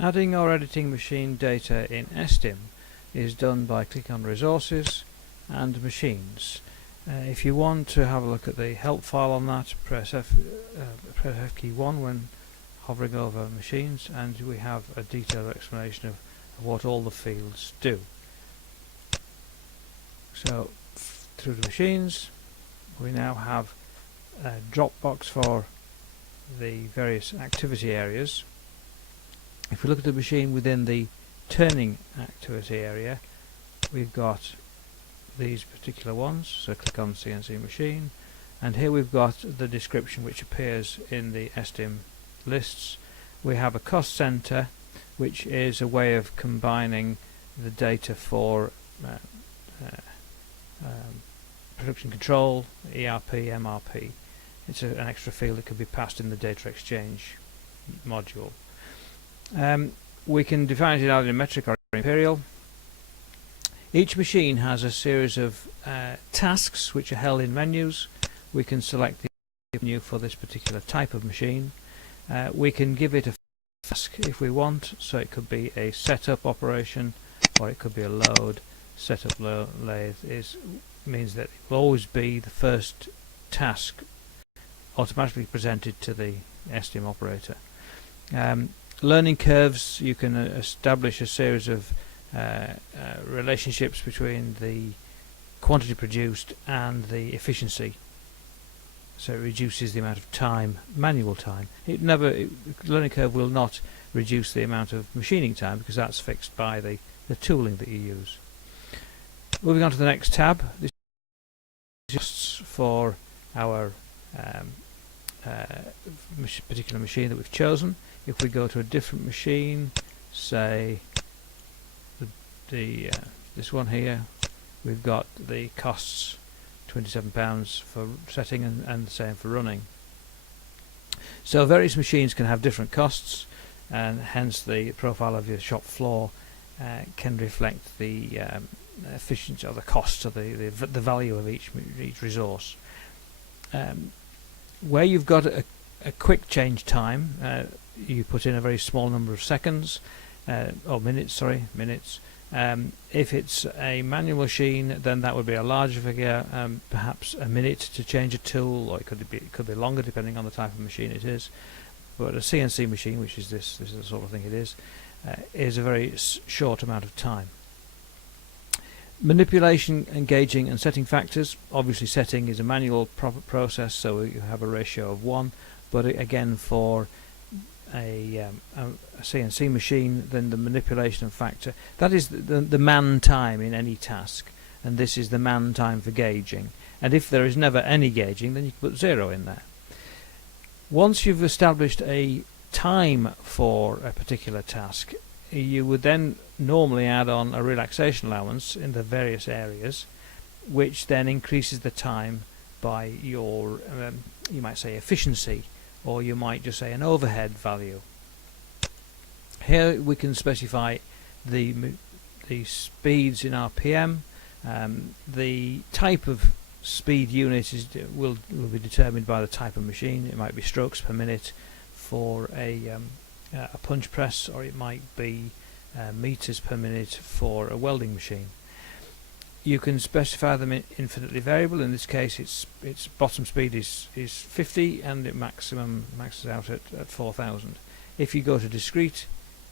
Adding or editing machine data in ESTIM is done by clicking on Resources and Machines. If you want to have a look at the help file on that, press F key 1 when hovering over machines, and we have a detailed explanation of what all the fields do. So through the machines, we now have a drop box for the various activity areas. If we look at the machine within the turning activity area, we've got these particular ones. So click on CNC machine, and here we've got the description which appears in the ESTIM lists. We have a cost center, which is a way of combining the data for production control, ERP, MRP. It's an extra field that can be passed in the data exchange module. We can define it either in metric or imperial. Each machine has a series of tasks which are held in menus. We can select the menu for this particular type of machine. We can give it a task if we want, so it could be a setup operation or it could be a load. Setup lathe means that it will always be the first task automatically presented to the ESTIM operator. Learning curves, you can establish a series of relationships between the quantity produced and the efficiency, so it reduces the amount of time, manual time. Learning curve will not reduce the amount of machining time because that's fixed by the tooling that you use. Moving on to the next tab, this is just for our particular machine that we've chosen. If we go to a different machine, say this one here, we've got the costs £27 for setting and the same for running. So various machines can have different costs, and hence the profile of your shop floor can reflect the efficiency or the cost of the value of each resource. Where you've got a quick change time, you put in a very small number of seconds or minutes. If it's a manual machine, then that would be a larger figure, perhaps a minute to change a tool, or it could be longer depending on the type of machine it is. But a CNC machine, which is this is the sort of thing it is a very short amount of time. Manipulation, engaging and setting factors. Obviously setting is a manual process, so you have a ratio of 1, but again for a CNC machine, then the manipulation factor, that is the man time in any task, and this is the man time for gauging, and if there is never any gauging, then you can put 0 in there. Once you've established a time for a particular task, you would then normally add on a relaxation allowance in the various areas, which then increases the time by your you might say efficiency, or you might just say an overhead value. Here we can specify the speeds in RPM. The type of speed unit will be determined by the type of machine. It might be strokes per minute for a punch press, or it might be meters per minute for a welding machine. You can specify them infinitely variable. In this case, its bottom speed is 50, and it maxes out at 4,000. If you go to discrete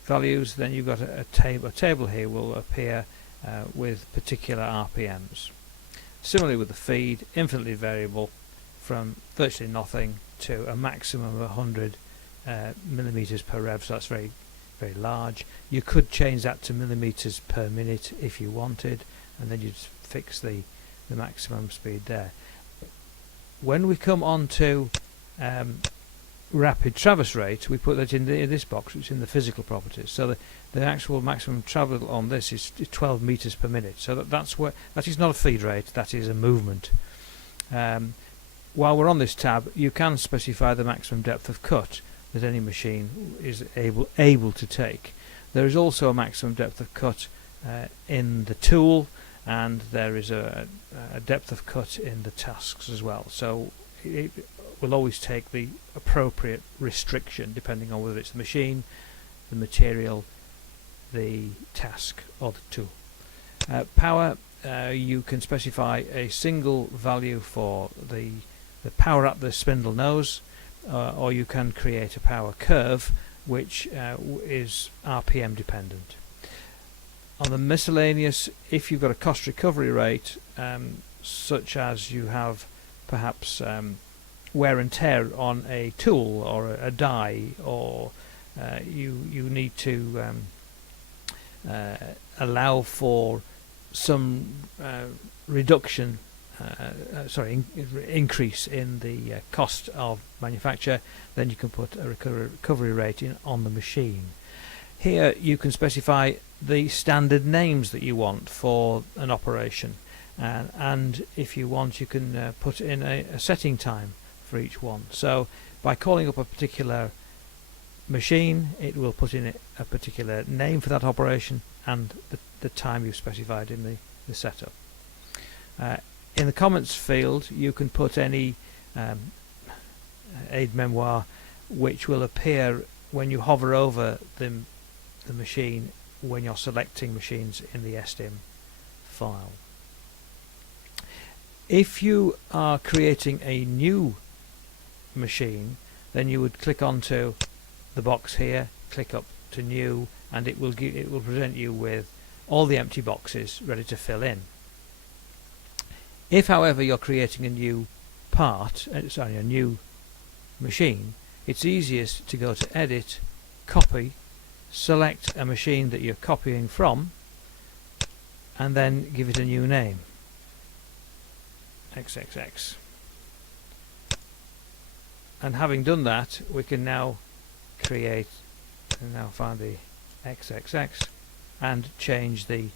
values, then you've got a table here will appear with particular RPMs. Similarly with the feed, infinitely variable from virtually nothing to a maximum of 100 millimeters per rev, so that's very, very large. You could change that to millimeters per minute if you wanted, and then you'd fix the maximum speed there. When we come on to rapid traverse rate, we put that in this box, which is in the physical properties. So the actual maximum travel on this is 12 meters per minute. So that is not a feed rate, that is a movement. While we're on this tab, you can specify the maximum depth of cut that any machine is able to take. There is also a maximum depth of cut in the tool, and there is a depth of cut in the tasks as well. So it will always take the appropriate restriction depending on whether it's the machine, the material, the task, or the tool. Power, you can specify a single value for the power up the spindle nose, or you can create a power curve which is RPM dependent. On the miscellaneous, if you've got a cost recovery rate, such as you have perhaps wear and tear on a tool or a die, or you need to allow for some reduction, increase in the cost of manufacture, then you can put a recovery rate in on the machine. Here you can specify the standard names that you want for an operation, and if you want, you can put in a setting time for each one. So by calling up a particular machine, it will put in a particular name for that operation and the time you've specified in the setup. In the comments field, you can put any aide memoir which will appear when you hover over the machine when you're selecting machines in the ESTIM file. If you are creating a new machine, then you would click onto the box here, click up to new, and it will present you with all the empty boxes ready to fill in. If, however, you're creating a new part, a new machine, it's easiest to go to Edit, Copy, select a machine that you're copying from, and then give it a new name, XXX. And having done that, we can now create and now find the XXX and change the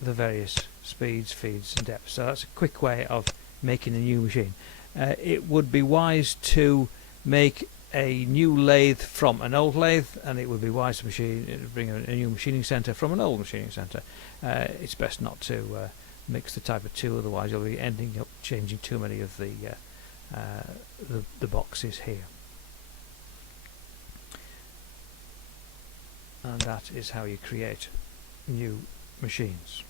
various speeds, feeds and depths. So that's a quick way of making a new machine. It would be wise to make a new lathe from an old lathe, and it would be wise to bring a new machining centre from an old machining centre. It's best not to mix the type of two, otherwise you'll be ending up changing too many of the boxes here. And that is how you create new machines.